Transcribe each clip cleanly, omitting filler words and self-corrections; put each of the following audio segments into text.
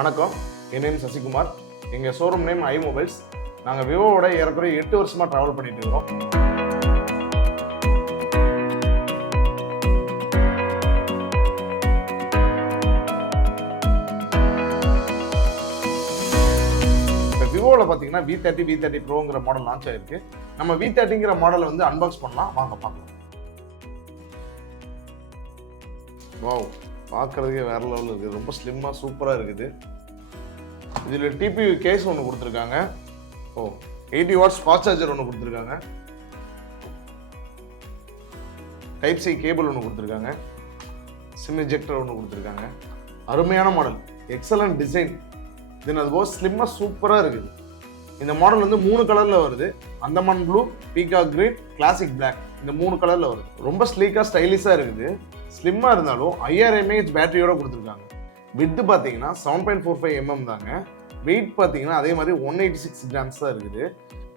வணக்கம், என் name Sasi Kumar. எங்கள் showroom name iMobiles. நாங்கள் விவோவோட ஏறக்குறைய 8 வருஷமாக ட்ராவல் பண்ணிட்டு இருக்கோம். இப்போ விவோவில் பார்த்தீங்கன்னா V30 Proங்கிற மாடல் லான்ச் ஆயிருக்கு. நம்ம V30ங்கிற மாடலை வந்து அன்பாக்ஸ் பண்ணலாம், வாங்க பார்க்கலாம். வாவ், பார்க்குறதுக்கே வேறு லெவலில் இருக்குது. ரொம்ப ஸ்லிம்மாக சூப்பராக இருக்குது. இதில் டிபியூ கேஸ் ஒன்று கொடுத்துருக்காங்க. 80 வாட்ஸ் ஃபாஸ்ட் சார்ஜர் ஒன்று கொடுத்துருக்காங்க. டைப் சி கேபிள் ஒன்று கொடுத்துருக்காங்க. சிம் எஜெக்டர் ஒன்று கொடுத்துருக்காங்க. அருமையான மாடல், எக்ஸலண்ட் டிசைன். தென் அது போக ஸ்லிம்மாக சூப்பராக இருக்குது. இந்த மாடல் வந்து 3 கலரில் வருது. Andaman blue, peacock green, classic black. இந்த 3 கலரில் வருது. ரொம்ப ஸ்லீக்காக ஸ்டைலிஷாக இருக்குது. ஸ்லிம்மாக இருந்தாலும் 5000 mAh பேட்டரியோட கொடுத்துருக்காங்க. வித்து பார்த்தீங்கன்னா 7.45 mm தாங்க. வெயிட் பார்த்தீங்கன்னா அதே மாதிரி 186 grams தான் இருக்குது.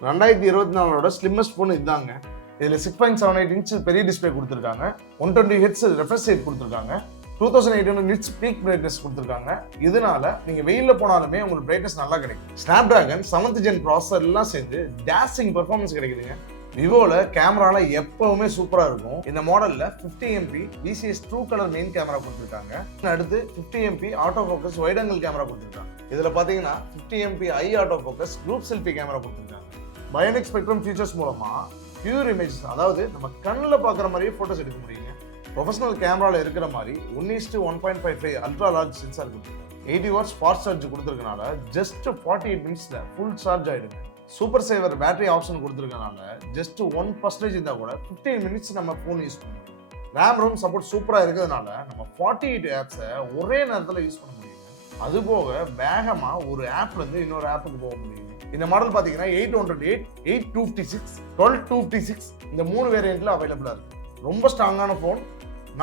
2024ஓட ஸ்லிம்மஸ்ட் ஃபோன் இதுதாங்க. இதில் 6.78 inch பெரிய டிஸ்பிளே கொடுத்துருக்காங்க. 120 Hz ரெஃப்ரெஷ் ரேட் கொடுத்துருக்காங்க. 2800 nits பீக் பிரைட்னஸ் கொடுத்துருக்காங்க. இதனால நீங்கள் வெயிலில் போனாலுமே உங்களுக்கு பிரைட்னஸ் நல்லா கிடைக்கும். ஸ்னாப்டிராகன் 7th gen ப்ராசஸர் எல்லாம் சேர்ந்து டேஷிங் பெர்ஃபார்மன்ஸ் கிடைக்குதுங்க. விவோவில் கேமராவில் எப்பவுமே சூப்பராக இருக்கும். இந்த மாடலில் 50 MP VCS true colour main camera கொடுத்துருக்காங்க. அடுத்து 50 MP auto focus wide angle camera கொடுத்துருக்காங்க. இதில் பார்த்தீங்கன்னா 50 MP eye auto focus group selfie camera கொடுத்துருக்காங்க. பயோனிக் ஸ்பெக்ட்ரம் ஃபீச்சர்ஸ் மூலமாக பியூர் இமேஜஸ், அதாவது நம்ம கண்ணில் பார்க்குற மாதிரியே ஃபோட்டோஸ் எடுக்க முடியுங்க. ப்ரொஃபஷனல் கேமராவில் இருக்கிற மாதிரி 1:1.55 அல்ட்ரா லார்ஜ் சென்சார் கொடுத்துருக்காங்க. 80 வாட்ஸ் ஃபாஸ்ட் சார்ஜ் கொடுத்துருக்கனால ஜஸ்ட் 48 minutesல ஃபுல் சார்ஜ் ஆகிடுங்க. சூப்பர் சேவர் பேட்டரி ஆப்ஷன் கொடுத்துருக்கனால ஜஸ்ட் 1% இருந்தால் கூட 15 minutes நம்ம ஃபோன் யூஸ் பண்ணணும். ரேம் ரோம் சப்போர்ட் சூப்பராக இருக்கிறதுனால நம்ம 48 ஆப்ஸை ஒரே நேரத்தில் யூஸ் பண்ண முடியும். அதுபோக வேகமாக ஒரு ஆப்லேருந்து இன்னொரு ஆப்புக்கு போக முடியும். இந்த மாடல் பார்த்தீங்கன்னா 828, 8256, 12256 இந்த 3 வேரியண்ட்டில் அவைலபிளாக இருக்குது. ரொம்ப ஸ்ட்ராங்கான ஃபோன்.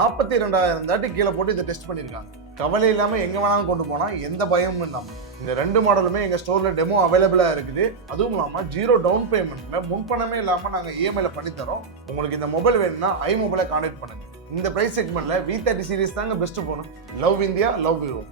42,000 தாட்டி கீழே போட்டு இதை டெஸ்ட் பண்ணியிருக்காங்க. கவலை இல்லாமல் எங்கே வேணாலும் கொண்டு போனால் எந்த பயமும் இல்லாமல். இந்த 2 மாடலுமே எங்கள் ஸ்டோரில் டெமோ அவைலபிளாக இருக்குது. அதுவும் இல்லாமல் 0 டவுன் பேமெண்ட்டில் முன்பணமே இல்லாமல் நாங்கள் இஎம்ஐயில் பண்ணித்தரோம். உங்களுக்கு இந்த மொபைல் வேணும்னா iMobile கான்டாக்ட் பண்ணுங்கள். இந்த ப்ரைஸ் செக்மெண்ட்டில் V30 சீரிஸ் தாங்க best phone. Love India, love Vivo.